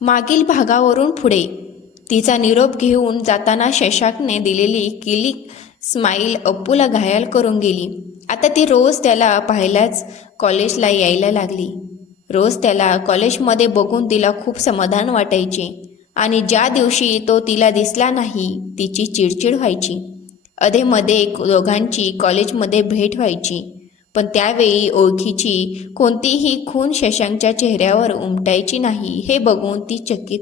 मागील भागावरून पुढे. तिचा निरोप घेऊन जाताना शशाकने दिलेली किलिक स्माईल अप्पूला घायल करून गेली. आता ती रोज त्याला पाहायलाच कॉलेजला यायला लागली. रोज त्याला कॉलेजमध्ये बघून तिला खूप समाधान वाटायचे. आणि ज्या दिवशी तो तिला दिसला नाही तिची चिडचिड व्हायची. अधेमध्ये दोघांची कॉलेजमध्ये भेट व्हायची. पण त्यावेळी ओळखीची कोणतीही खून शशांकच्या चेहऱ्यावर उमटायची नाही हे बघून ती चकित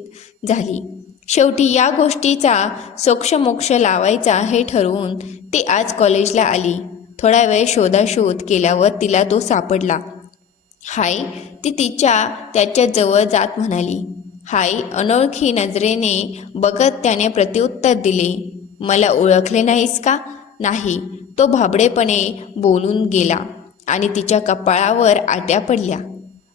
झाली. शेवटी या गोष्टीचा सोक्षमोक्ष लावायचा हे ठरवून ती आज कॉलेजला आली. थोडा वेळ शोधाशोध केल्यावर तिला तो सापडला. हाय ती तिच्या त्याच्याजवळ जात म्हणाली. हाय अनोळखी नजरेने बघत त्याने प्रत्युत्तर दिले. मला ओळखले नाहीस का? नाही तो भाबडेपणे बोलून गेला. आणि तिच्या कपाळावर आट्या पडल्या.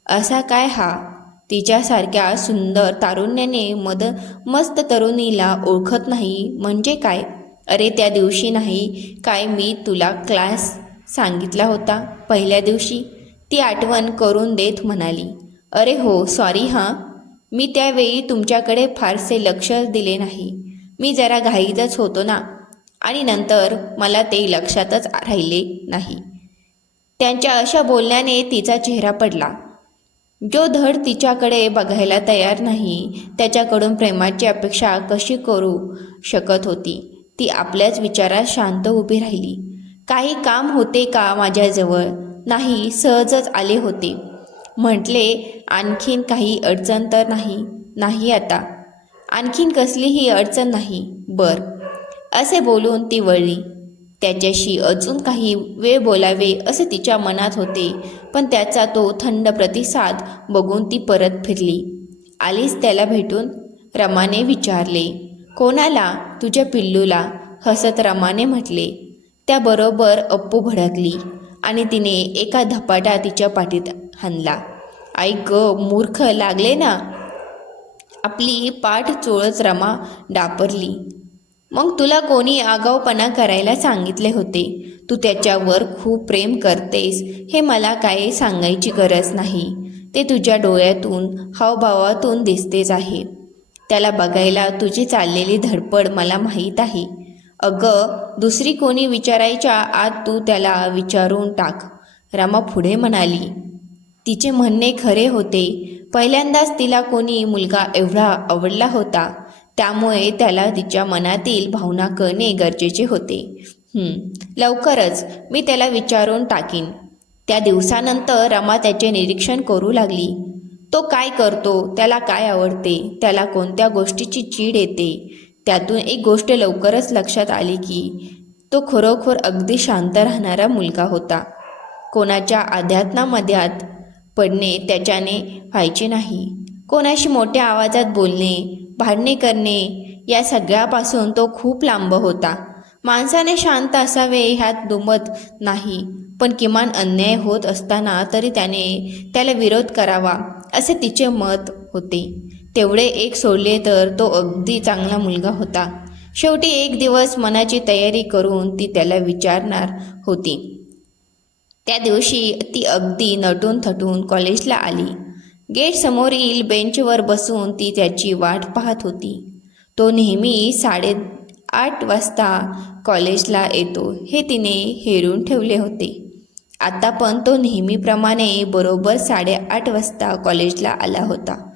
असा काय हा? तिच्यासारख्या सुंदर तारुण्याने मद मस्त तरुणीला ओळखत नाही म्हणजे काय? अरे त्या दिवशी नाही काय मी तुला क्लास सांगितला होता पहिल्या दिवशी? ती आठवण करून देत म्हणाली. अरे हो सॉरी हां. मी त्यावेळी तुमच्याकडे फारसे लक्ष दिले नाही. मी जरा घाईतच होतो ना. आणि नंतर मला ते लक्षातच राहिले नाही. त्यांच्या अशा बोलण्याने तिचा चेहरा पडला. जो धड तिच्याकडे बघायला तयार नाही त्याच्याकडून प्रेमाची अपेक्षा कशी करू शकत होती ती आपल्याच विचारात शांत उभी राहिली. काही काम होते का माझ्याजवळ? नाही सहजच आले होते. म्हटले आणखीन काही अडचण तर नाही नाही आता. आणखीन कसलीही अडचण नाही बर. असे बोलून ती वळली. त्याच्याशी अजून काही वेळ बोलावे असे तिच्या मनात होते. पण त्याचा तो थंड प्रतिसाद बघून ती परत फिरली. आलीच त्याला भेटून? रमाने विचारले. कोणाला? तुझ्या पिल्लूला हसत रमाने म्हटले. त्याबरोबर अप्पू भडकली आणि तिने एका धपाटा तिच्या पाठीत हाणला. आई ग मूर्ख लागले ना? आपली पाठ चोळच रमा डापरली. मग तुला कोणी आगाऊपणा करायला सांगितले होते? तू त्याच्यावर खूप प्रेम करतेस हे मला काही सांगायची गरज नाही. ते तुझ्या डोळ्यातून हावभावातून दिसतेच आहे. त्याला बघायला तुझी चाललेली धडपड मला माहीत आहे. अगं दुसरी कोणी विचारायच्या आत तू त्याला विचारून टाक. रमा पुढे म्हणाली तिचे म्हणणे खरे होते. पहिल्यांदाच तिला कोणी मुलगा एवढा आवडला होता. त्यामुळे त्याला तिच्या मनातील भावना कळणे गरजेचे होते. लवकरच मी त्याला विचारून टाकीन. त्या दिवसानंतर रमा त्याचे निरीक्षण करू लागली. तो काय करतो त्याला काय आवडते त्याला कोणत्या गोष्टीची चीड येते त्यातून एक गोष्ट लवकरच लक्षात आली की तो खरोखर अगदी शांत राहणारा मुलगा होता. कोणाच्या अध्यात्मामध्यात पडणे त्याच्याने व्हायचे नाही. कोणाशी मोठ्या आवाजात बोलणे भांडणे करणे या सगळ्यापासून तो खूप लांब होता. माणसाने शांत असावे ह्यात दुमत नाही पण किमान अन्याय होत असताना तरी त्याने त्याला विरोध करावा असे तिचे मत होते. तेवढे एक सोडले तर तो अगदी चांगला मुलगा होता. शेवटी एक दिवस मनाची तयारी करून ती त्याला विचारणार होती. त्या दिवशी ती अगदी नटून थटून कॉलेजला आली. गेटसमोरील बेंचवर बसून ती त्याची वाट पाहत होती. तो नेहमी साडे आठ वाजता कॉलेजला येतो हे तिने हेरून ठेवले होते. आता पण तो नेहमीप्रमाणे बरोबर साडेआठ वाजता कॉलेजला आला होता.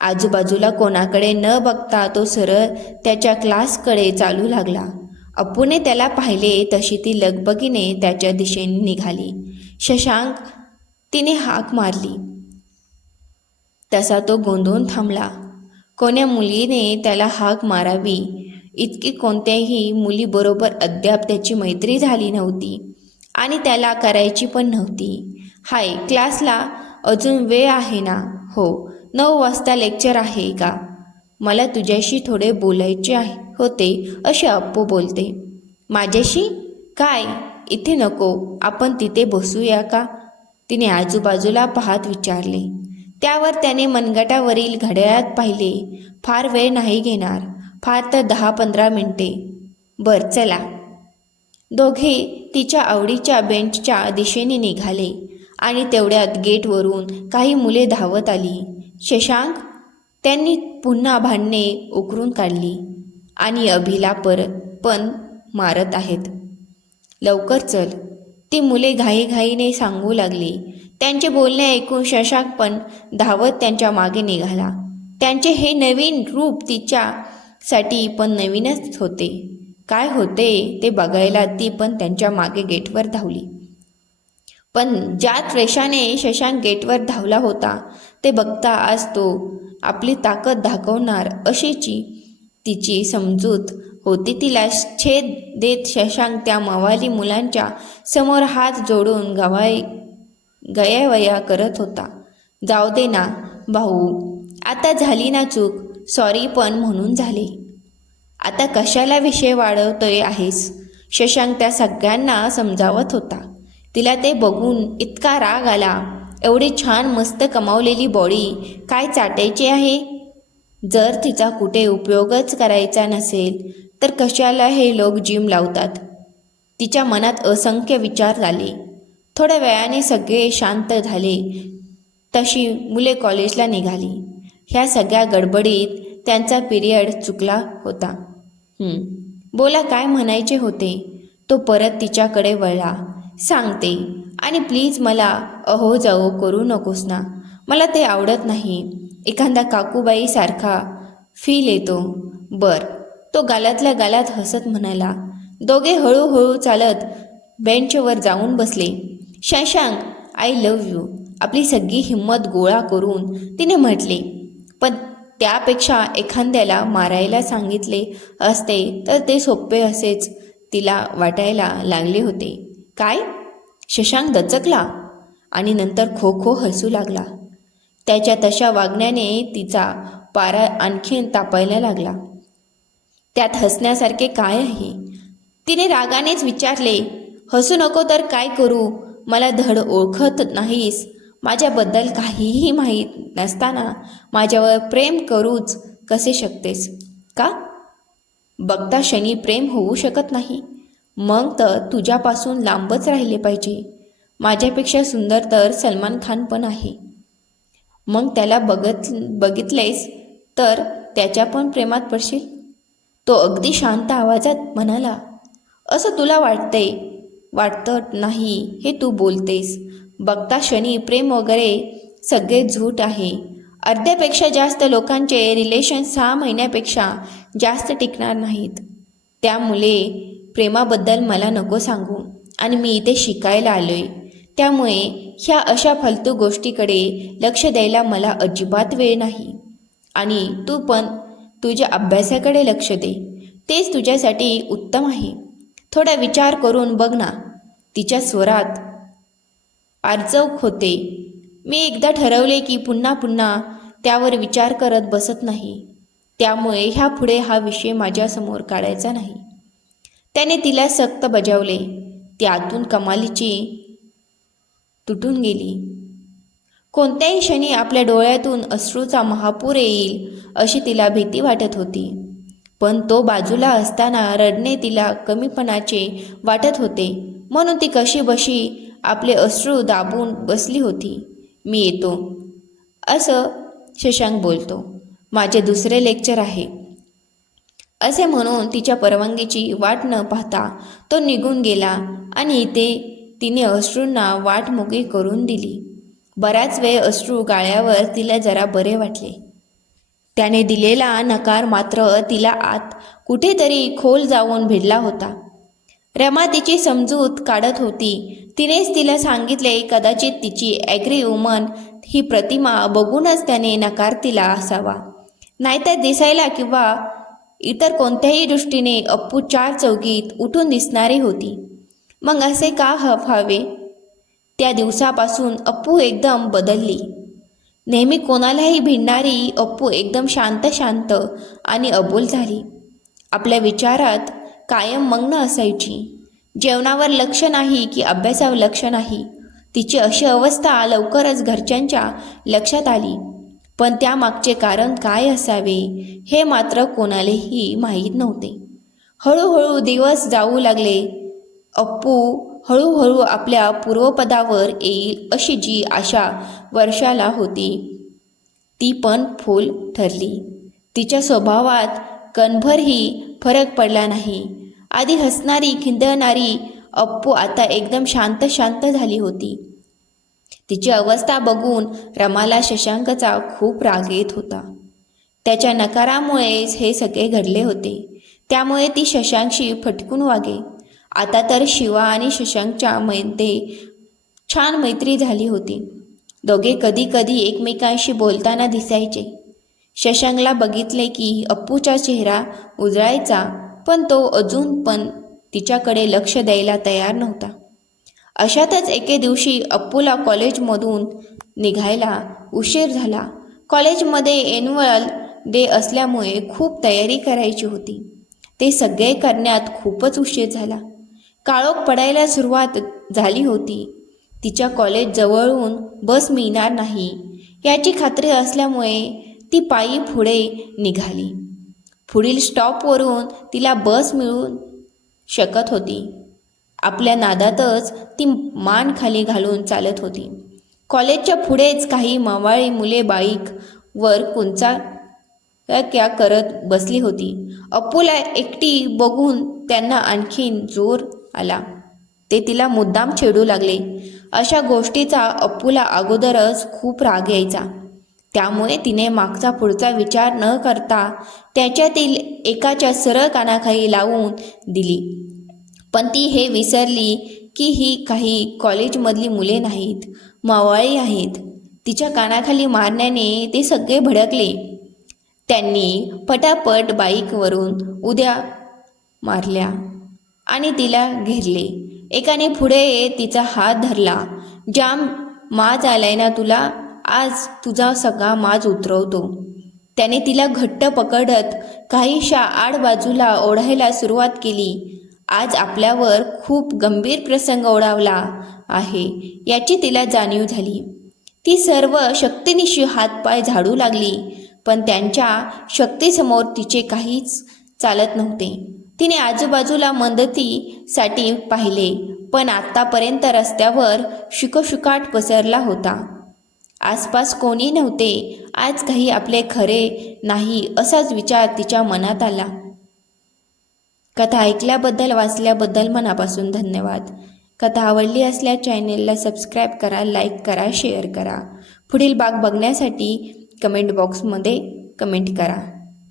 आजूबाजूला कोणाकडे न बघता तो सरळ त्याच्या क्लासकडे चालू लागला. अप्पूने त्याला पाहिले तशी ती लगबगीने त्याच्या दिशेने निघाली. शशांक तिने हाक मारली. तसा तो गोंधळून थांबला. कोण्या मुलीने त्याला हाक मारावी? इतकी कोणत्याही मुलीबरोबर अद्याप त्याची मैत्री झाली नव्हती आणि त्याला करायची पण नव्हती. हाय क्लासला अजून वेळ आहे ना? हो नऊ वाजता लेक्चर आहे का? मला तुझ्याशी थोडे बोलायचे आहे होते असे अप्पू बोलते. माझ्याशी? काय? इथे नको आपण तिथे बसूया का? तिने आजूबाजूला पाहत विचारले. त्यावर त्याने मनगटावरील घड्याळात पाहिले. फार वेळ नाही घेणार. फार तर दहा पंधरा मिनिटे. बर चला. दोघे तिच्या आवडीच्या बेंचच्या दिशेने निघाले आणि तेवढ्यात गेटवरून काही मुले धावत आली. शशांक त्यांनी पुन्हा भांडणे उकरून काढली आणि अभिला परत पण मारत आहेत. लवकर चल. ती मुले घाईघाईने सांगू लागली. त्यांचे बोलणे ऐकून शशांक पण धावत त्यांच्या मागे निघाला. त्यांचे हे नवीन रूप तिच्यासाठी पण नवीनच होते. काय होते ते बघायला ती पण त्यांच्या मागे गेटवर धावली. पण ज्या त्वेषाने शशांक गेटवर धावला होता ते बघता आज तो आपली ताकद दाखवणार अशीची तिची समजूत होती. तिला छेद देत शशांक त्या मवाली मुलांच्या समोर हात जोडून गवाय गयावया करत होता. जाऊ दे ना भाऊ. आता झाली ना चूक. सॉरी पण म्हणून झाले. आता कशाला विषय वाढवतोय आहेस? शशांक त्या सगळ्यांना समजावत होता. तिला ते बघून इतका राग आला. एवढी छान मस्त कमावलेली बॉडी काय चाटायची आहे? जर तिचा कुठे उपयोगच करायचा नसेल तर कशाला हे लोक जिम लावतात? तिच्या मनात असंख्य विचार झाले. थोड्या वेळाने सगळे शांत झाले. तशी मुले कॉलेजला निघाली. ह्या सगळ्या गडबडीत त्यांचा पिरियड चुकला होता. बोला काय म्हणायचे होते? तो परत तिच्याकडे वळला. सांगते आणि प्लीज मला अहो जाओ करू नकोस ना. मला ते आवडत नाही. एखादा काकूबाईसारखा फील येतो. बर. तो गालातल्या गालात हसत म्हणाला दोघे हळूहळू चालत बेंचवर जाऊन बसले. शशांक आय लव्ह यू आपली सगळी हिंमत गोळा करून तिने म्हटले पण त्यापेक्षा एखाद्याला मारायला सांगितले असते तर ते सोपे असेच तिला वाटायला लागले होते. काय? शशांक दचकला आणि नंतर खो खो हसू लागला. त्याच्या तशा वागण्याने तिचा पारा आणखीन तापायला लागला. त्यात हसण्यासारखे काय आहे? तिने रागानेच विचारले हसू नको तर काय करू? मला धड ओळखत नाहीस. माझ्याबद्दल काहीही माहीत नसताना माझ्यावर प्रेम करूच कसे शकतेस? का? बघता शनी प्रेम होऊ शकत नाही. मग तर तुझ्यापासून लांबच राहिले पाहिजे. माझ्यापेक्षा सुंदर तर सलमान खान पण आहे. मग त्याला बघत बघितलेस तर त्याच्या पण प्रेमात पडशील? तो अगदी शांत आवाजात म्हणाला असं तुला वाटतंय? वाटतं नाही हे तू बोलतेस. बघता शनी प्रेम वगैरे सगळे झूट आहे. अर्ध्यापेक्षा जास्त लोकांचे रिलेशन सहा महिन्यापेक्षा जास्त टिकणार नाहीत. त्यामुळे प्रेमाबद्दल मला नको सांगू आणि मी इथे शिकायला आलोय. त्यामुळे ह्या अशा फालतू गोष्टीकडे लक्ष द्यायला मला अजिबात वेळ नाही. आणि तू पण तुझ्या अभ्यासाकडे लक्ष दे. तेच तुझ्यासाठी उत्तम आहे. थोडा विचार करून बघ ना. तिच्या स्वरात आर्जवक होते. मी एकदा ठरवले की पुन्हा पुन्हा त्यावर विचार करत बसत नाही. त्यामुळे ह्यापुढे हा विषय माझ्यासमोर काढायचा नाही. त्याने तिला सक्त बजावले. ती आतून कमालीची तुटून गेली. कोणत्याही क्षणी आपल्या डोळ्यातून अश्रूचा महापूर येईल अशी तिला भीती वाटत होती. पण तो बाजूला असताना रडणे तिला कमीपणाचे वाटत होते. म्हणून ती कशी बशी आपले अश्रू दाबून बसली होती. मी येतो. असं शशांक बोलतो. माझे दुसरे लेक्चर आहे. असे म्हणून तिच्या परवानगीची वाट न पाहता तो निघून गेला आणि इथे तिने अश्रूंना वाट मोकळी करून दिली. बराच वेळ अश्रू गाळ्यावर तिला जरा बरे वाटले. त्याने दिलेला नकार मात्र तिला आत कुठेतरी खोल जाऊन भिडला होता. रमा तिची समजूत काढत होती. तिनेच तिला सांगितले कदाचित तिची ॲग्री वुमन ही प्रतिमा बघूनच त्याने नकार तिला असावा. नाहीतर दिसायला किंवा इतर कोणत्याही दृष्टीने अप्पू चार चौकीत उठून दिसणारी होती. मग असे का हवे त्या दिवसापासून अप्पू एकदम बदलली. नेहमी कोणालाही भिडणारी अप्पू एकदम शांत शांत आणि अबोल झाली. आपल्या विचारात कायम मग्न असायची. जेवणावर लक्ष नाही की अभ्यासावर लक्ष नाही. तिची अशी अवस्था लवकरच घरच्यांच्या लक्षात आली. पण त्यामागचे कारण काय असावे हे मात्र कोणालाही माहीत नव्हते. हळूहळू दिवस जाऊ लागले. अप्पू हळूहळू आपल्या पूर्वपदावर येईल अशी जी आशा वर्षाला होती. ती पण फूल ठरली तिच्या स्वभावात कणभरही फरक पडला नाही. आधी हसणारी खिंदणारी अप्पू आता एकदम शांत शांत झाली होती. तिची अवस्था बघून रमाला शशांकचा खूप राग येत होता. त्याच्या नकारामुळेच हे सगळे घडले होते. त्यामुळे ती शशांकशी फटकून वागे. आता तर शिवा आणि शशांकच्या मध्ये छान मैत्री झाली होती. दोघे कधी कधी एकमेकांशी बोलताना दिसायचे. शशांकला बघितले की अप्पूचा चेहरा उजळायचा पण तो अजून पण तिच्याकडे लक्ष द्यायला तयार नव्हता. अशातच एके दिवशी अप्पूला कॉलेजमधून निघायला उशीर झाला. कॉलेजमध्ये एन्युअल डे असल्यामुळे खूप तयारी करायची होती. ते सगळे करण्यात खूपच उशीर झाला. काळोख पडायला सुरुवात झाली होती. तिच्या कॉलेज जवळून बस मिळणार नाही याची खात्री असल्यामुळे ती पायी पुढे निघाली. पुढील स्टॉपवरून तिला बस मिळून शकत होती. आपल्या नादातच ती मान खाली घालून चालत होती. कॉलेजच्या पुढेच काही मावाळी मुले बाईकवर कुंचा क्या करत बसली होती. अप्पूला एकटी बघून त्यांना आणखीन जोर आला. ते तिला मुद्दाम छेडू लागले. अशा गोष्टीचा अप्पूला अगोदरच खूप राग यायचा. त्यामुळे तिने मागचा पुढचा विचार न करता त्याच्यातील एकाच्या सरळ कानाखाली लावून दिली. पण ती हे विसरली की ही काही कॉलेजमधली मुले नाहीत मावाळी आहेत. तिच्या कानाखाली मारण्याने ते सगळे भडकले. त्यांनी पटापट बाईकवरून उद्या मारल्या. आणि तिला घेरले. एकाने पुढे येत तिचा हात धरला. जाम माज आलाय ना तुला आज तुझा सगळा माज उतरवतो. त्याने तिला घट्ट पकडत काहीशा आड बाजूला ओढायला सुरुवात केली. आज आपल्यावर खूप गंभीर प्रसंग ओढावला आहे याची तिला जाणीव झाली. ती सर्व शक्तीनिशी हातपाय झाडू लागली पण त्यांच्या शक्तीसमोर तिचे काहीच चालत नव्हते. तिने आजूबाजूला मदतीसाठी पाहिले पण आत्तापर्यंत रस्त्यावर शुकशुकाट पसरला होता. आसपास कोणी नव्हते आज काही आपले खरे नाही असाच विचार तिच्या मनात आला. कथा ऐकल्याबद्दल वाचल्याबद्दल मनापासून धन्यवाद. कथा आवडली असल्या चॅनेलला सबस्क्राईब करा लाईक करा शेअर करा. पुढील बाग बघण्यासाठी कमेंट बॉक्समध्ये कमेंट करा.